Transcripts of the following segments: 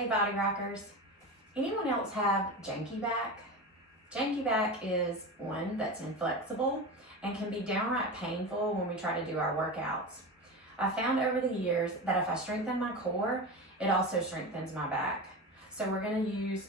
Hey Body Rockers, anyone else have janky back? Janky back is one that's inflexible and can be downright painful when we try to do our workouts. I found over the years that if I strengthen my core, it also strengthens my back. So we're going to use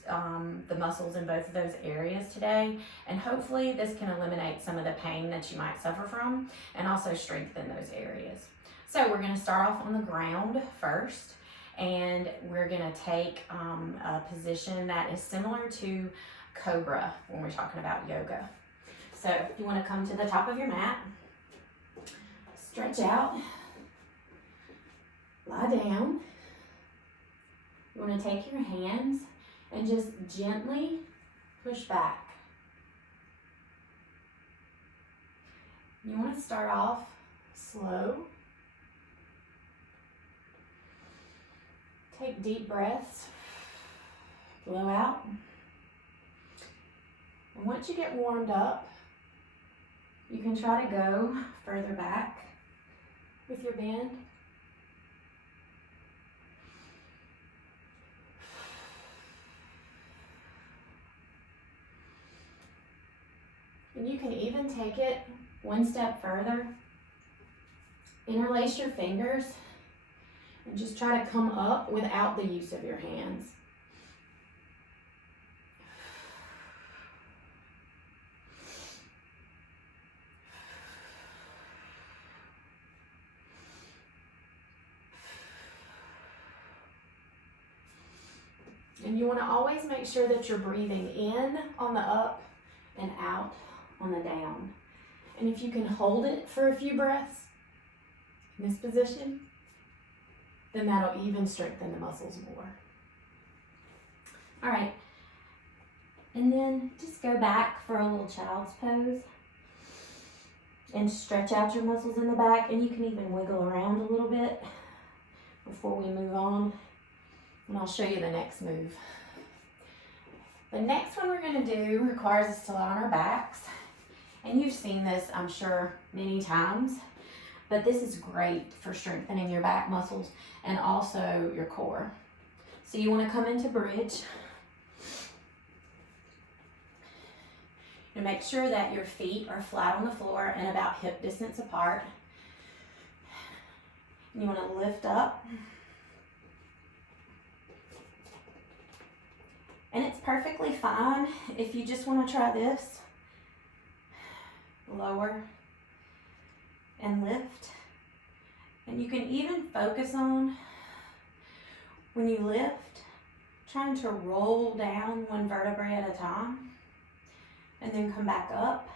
the muscles in both of those areas today, and hopefully this can eliminate some of the pain that you might suffer from and also strengthen those areas. So we're going to start off on the ground first. And we're gonna take a position that is similar to Cobra when we're talking about yoga. So you wanna come to the top of your mat, stretch out, lie down. You wanna take your hands and just gently push back. You wanna start off slow. Take deep breaths, blow out. And once you get warmed up, you can try to go further back with your bend. And you can even take it one step further. Interlace your fingers and just try to come up without the use of your hands. And you want to always make sure that you're breathing in on the up and out on the down. And if you can hold it for a few breaths in this position, then that'll even strengthen the muscles more. All right, and then just go back for a little child's pose and stretch out your muscles in the back, and you can even wiggle around a little bit before we move on, and I'll show you the next move. The next one we're gonna do requires us to lie on our backs, and you've seen this, I'm sure, many times. But this is great for strengthening your back muscles and also your core. So you want to come into bridge. And make sure that your feet are flat on the floor and about hip distance apart. And you want to lift up. And it's perfectly fine if you just want to try this. Lower and lift. And you can even focus on, when you lift, trying to roll down one vertebrae at a time and then come back up.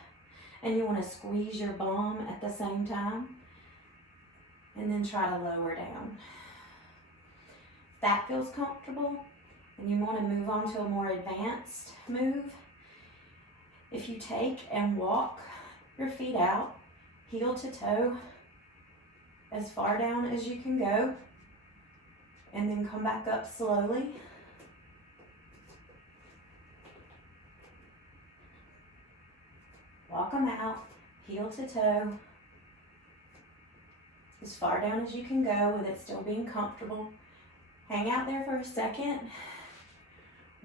And you want to squeeze your bum at the same time and then try to lower down. If that feels comfortable and you want to move on to a more advanced move, if you take and walk your feet out, heel to toe, as far down as you can go, and then come back up slowly. Walk them out, heel to toe, as far down as you can go with it still being comfortable. Hang out there for a second,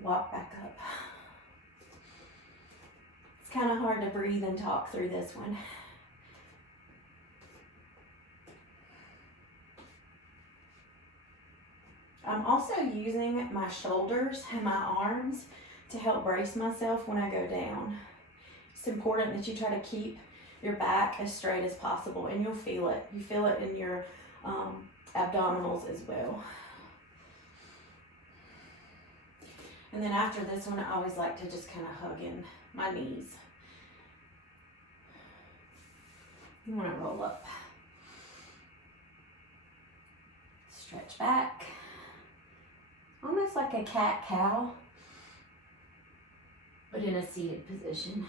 walk back up. It's kind of hard to breathe and talk through this one. I'm also using my shoulders and my arms to help brace myself when I go down. It's important that you try to keep your back as straight as possible, and you'll feel it. You feel it in your abdominals as well. And then after this one, I always like to just kind of hug in my knees. You want to roll up. Stretch back. Almost like a cat-cow, but in a seated position.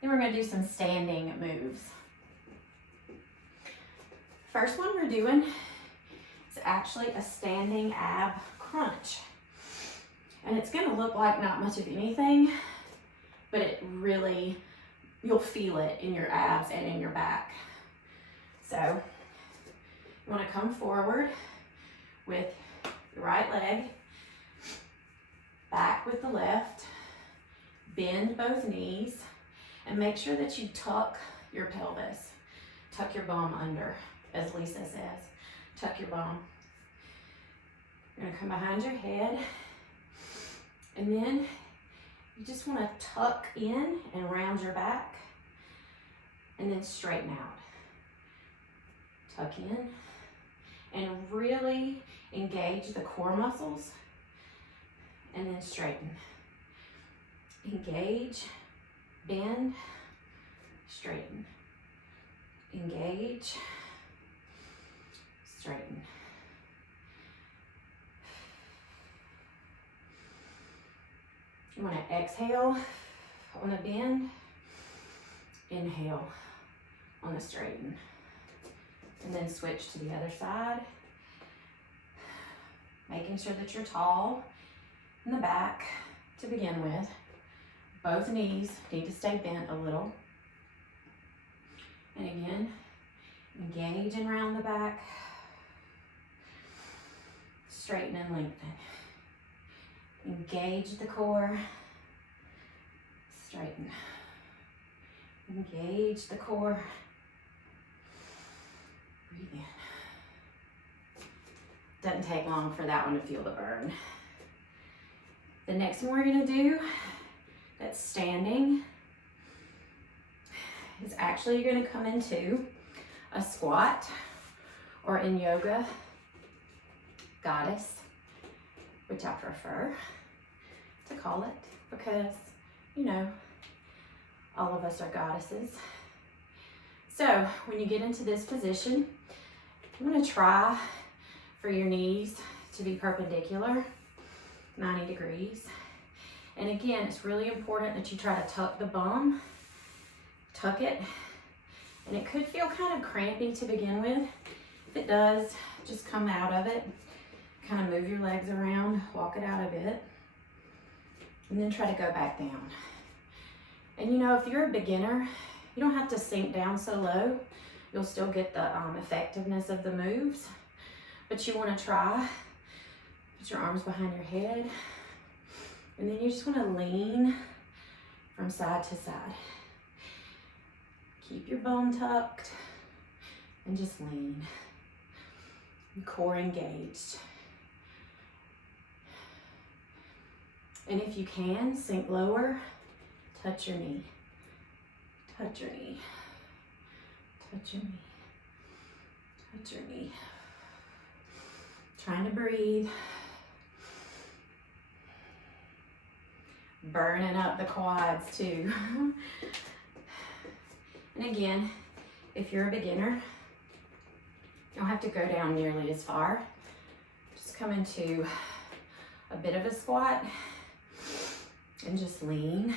Then we're going to do some standing moves. First one we're doing is actually a standing ab crunch. And it's going to look like not much of anything, but it really, you'll feel it in your abs and in your back. So you want to come forward with the right leg, back with the left, bend both knees, and make sure that you tuck your pelvis. Tuck your bum under, as Lisa says. Tuck your bum. You're gonna come behind your head, and then you just wanna tuck in and round your back, and then straighten out. Tuck in, and really engage the core muscles, and then straighten. Engage, bend, straighten. Engage, straighten. You want to exhale on the bend, inhale on the straighten, and then switch to the other side, making sure that you're tall in the back to begin with. Both knees need to stay bent a little. And again, engage and round the back, straighten and lengthen. Engage the core, straighten. Engage the core, breathe in. Doesn't take long for that one to feel the burn. The next one we're gonna do, that's standing, is actually you're gonna come into a squat, or in yoga, goddess, which I prefer to call it, because, you know, all of us are goddesses. So when you get into this position, I'm gonna try for your knees to be perpendicular, 90 degrees. And again, it's really important that you try to tuck the bum, tuck it, and it could feel kind of crampy to begin with. If it does, just come out of it, kind of move your legs around, walk it out a bit, and then try to go back down. And you know, if you're a beginner, you don't have to sink down so low. You'll still get the effectiveness of the moves, but you want to try. Put your arms behind your head, and then you just want to lean from side to side. Keep your bone tucked and just lean. Core engaged. And if you can, sink lower, touch your knee. Touch your knee. Touch your knee. Touch your knee. Trying to breathe. Burning up the quads too. And again, if you're a beginner, you don't have to go down nearly as far. Just come into a bit of a squat and just lean,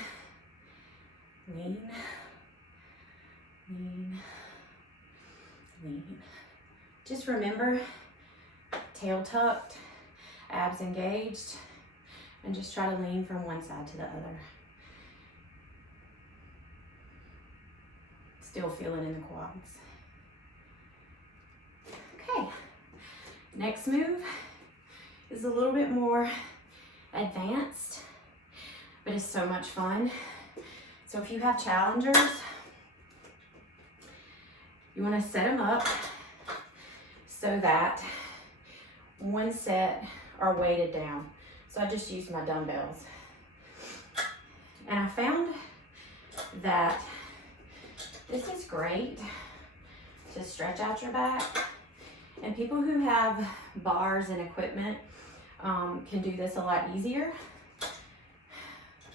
lean, lean, lean. Just remember, tail tucked, abs engaged, and just try to lean from one side to the other. Still feel it in the quads. Okay, next move is a little bit more advanced, but it's so much fun. So if you have challengers, you want to set them up so that one set are weighted down. So I just used my dumbbells. And I found that this is great to stretch out your back. And people who have bars and equipment can do this a lot easier.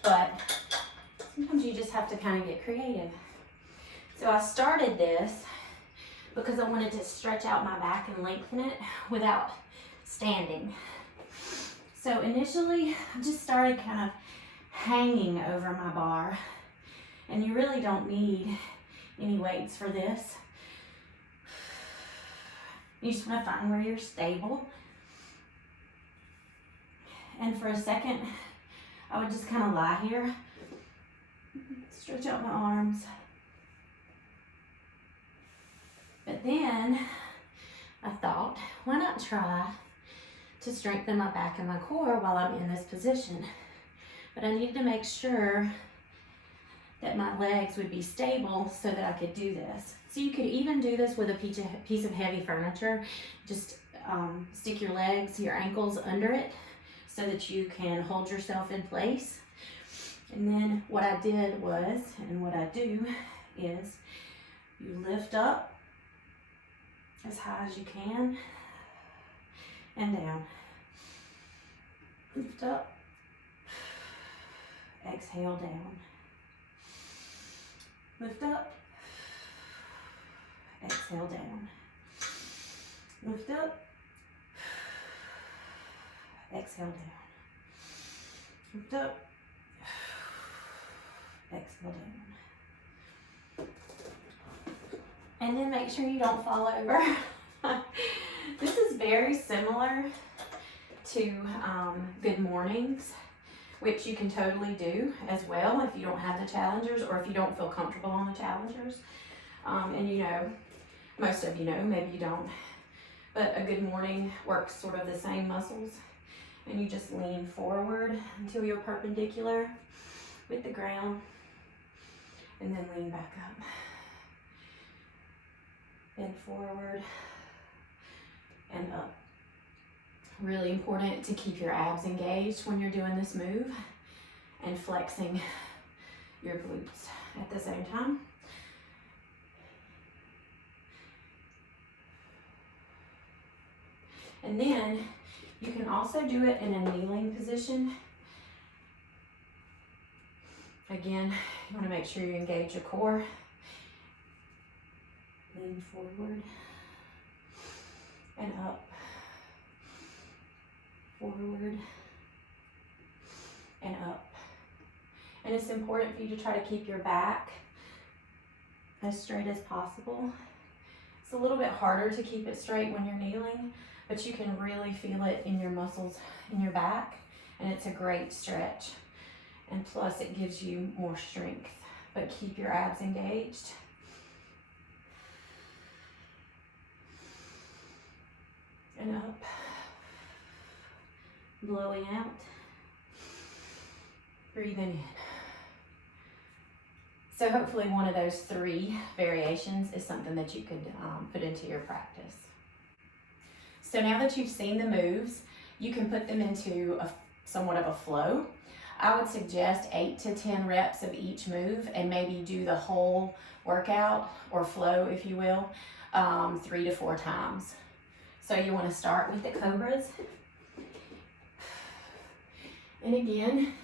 But sometimes you just have to kind of get creative. So I started this because I wanted to stretch out my back and lengthen it without standing. So initially, I just started kind of hanging over my bar. And you really don't need any weights for this. You just want to find where you're stable. And for a second, I would just kind of lie here, stretch out my arms, But then I thought, why not try to strengthen my back and my core while I'm in this position? But I needed to make sure that my legs would be stable so that I could do this. So you could even do this with a piece of heavy furniture. Just stick your legs, your ankles under it so that you can hold yourself in place. And then what I did was, and what I do is, you lift up as high as you can and down. Lift up, exhale down. Lift up, exhale down. Lift up, exhale down. Lift up, exhale down. And then make sure you don't fall over. This is very similar to Good Mornings, which you can totally do as well if you don't have the challengers or if you don't feel comfortable on the challengers. And you know, most of you know, maybe you don't, but a Good Morning works sort of the same muscles. And you just lean forward until you're perpendicular with the ground, and then lean back up. Bend forward and up. Really important to keep your abs engaged when you're doing this move and flexing your glutes at the same time. And then you can also do it in a kneeling position. Again, you want to make sure you engage your core. Lean forward and up. Forward and up. And it's important for you to try to keep your back as straight as possible. It's a little bit harder to keep it straight when you're kneeling, but you can really feel it in your muscles in your back, and it's a great stretch. And plus it gives you more strength, but keep your abs engaged. And up. Blowing out. Breathing in. So hopefully one of those 3 variations is something that you could put into your practice. So now that you've seen the moves, you can put them into somewhat of a flow. I would suggest 8 to 10 reps of each move and maybe do the whole workout or flow, if you will, 3 to 4 times. So you want to start with the cobras. And again,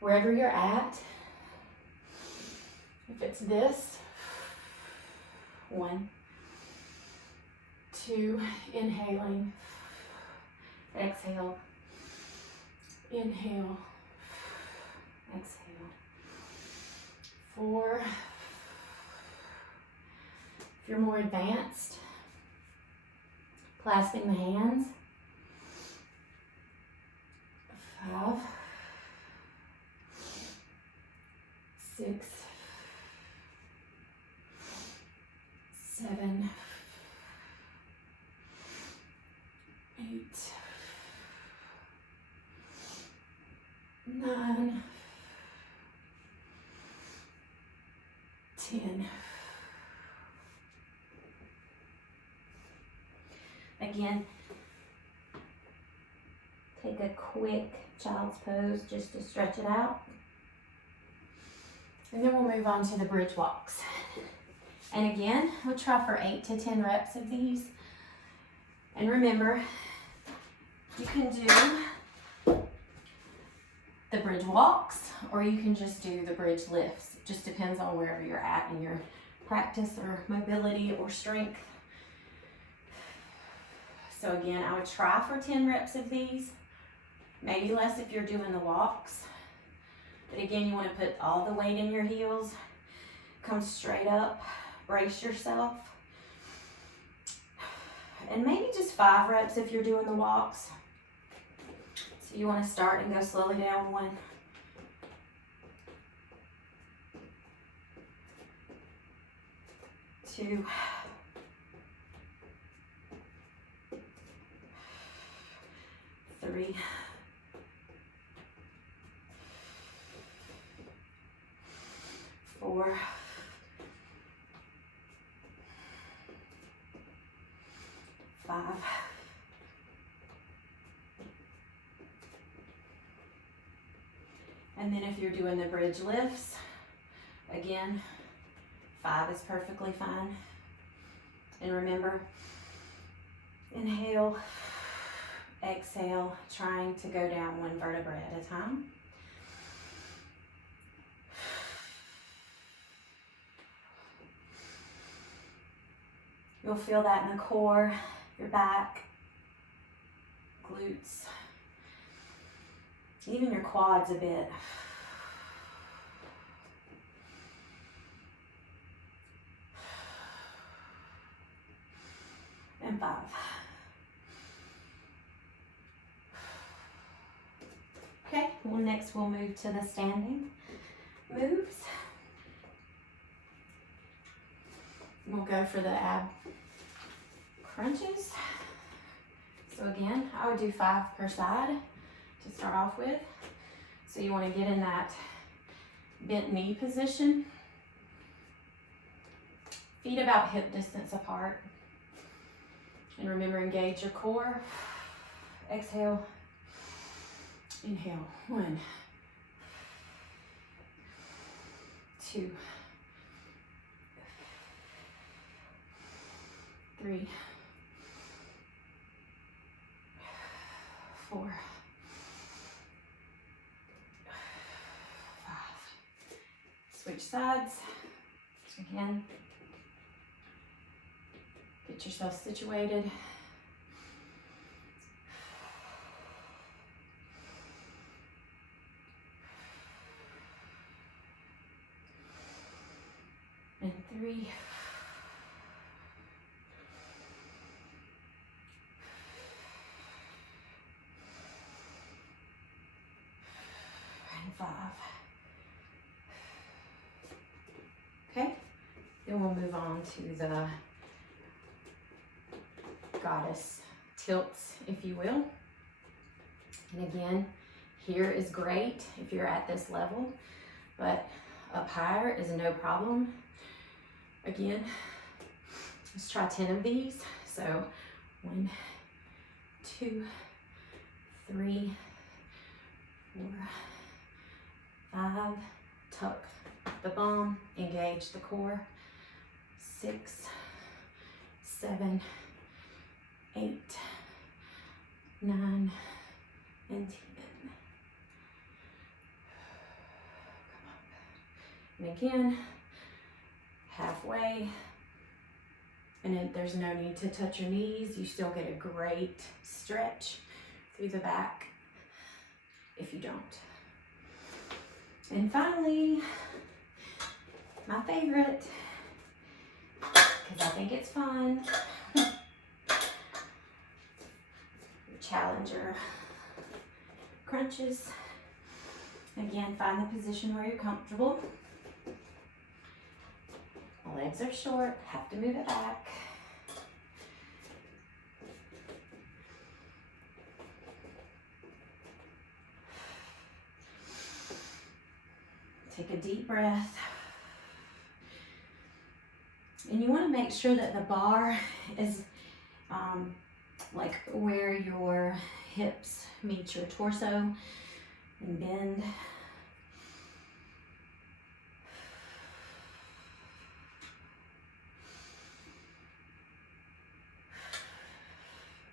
wherever you're at, if it's this, 1, 2, inhaling, exhale, inhale, exhale, 4, if you're more advanced, clasping the hands, 5, 6, 7, 8, 9, 10. Again, take a quick child's pose just to stretch it out. And then we'll move on to the bridge walks. And again, we'll try for 8 to 10 reps of these. And remember, you can do the bridge walks or you can just do the bridge lifts. It just depends on wherever you're at in your practice or mobility or strength. So again, I would try for 10 reps of these, maybe less if you're doing the walks. But again, you want to put all the weight in your heels, come straight up, brace yourself. And maybe just 5 reps if you're doing the walks. So you want to start and go slowly down. 1, 2, 2, 3, 4, 5, and then if you're doing the bridge lifts, again, 5 is perfectly fine. And remember, inhale, exhale, trying to go down one vertebra at a time. You'll feel that in the core, your back, glutes, even your quads a bit. And 5. Okay, well next we'll move to the standing moves. We'll go for the ab crunches. So again, I would do 5 per side to start off with. So you want to get in that bent knee position. Feet about hip distance apart. And remember, engage your core. Exhale. Inhale. 1, 2, 3, 4, 5. Switch sides. Again, get yourself situated. And 3. And 5. Okay, then we'll move on to the goddess tilts, if you will. And again, here is great if you're at this level, but up higher is no problem. Again, let's try 10 of these. So 1, 2, 3, 4, 5, tuck the bum, engage the core. 6, 7, 8, 9, and 10. Come up. And again, halfway. And then there's no need to touch your knees. You still get a great stretch through the back if you don't. And finally, my favorite, because I think it's fun, challenger crunches. Again, find the position where you're comfortable. My legs are short, have to move it back. Take a deep breath. And you want to make sure that the bar is like where your hips meet your torso, and bend.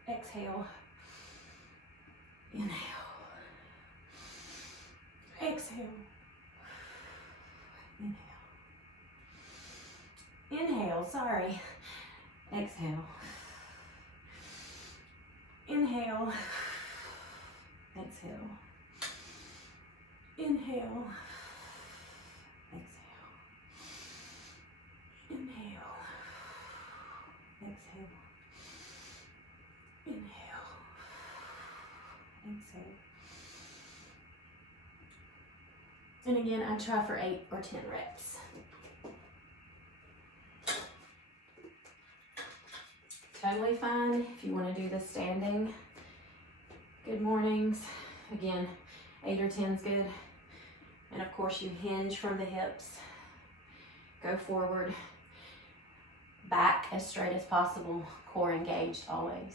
Exhale. Inhale. Exhale. Inhale. Inhale, sorry. Exhale. Inhale. Exhale. Inhale. Exhale. Inhale. Exhale. Inhale. Exhale. And again, I try for 8 or 10 reps. totally fine. If you want to do the standing good mornings, again, 8 or 10 is good. And of course you hinge from the hips, go forward, back as straight as possible, core engaged always.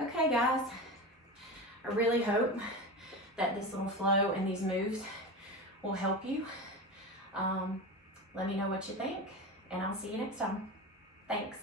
Okay guys, I really hope that this little flow and these moves will help you. Let me know what you think, and I'll see you next time. Thanks.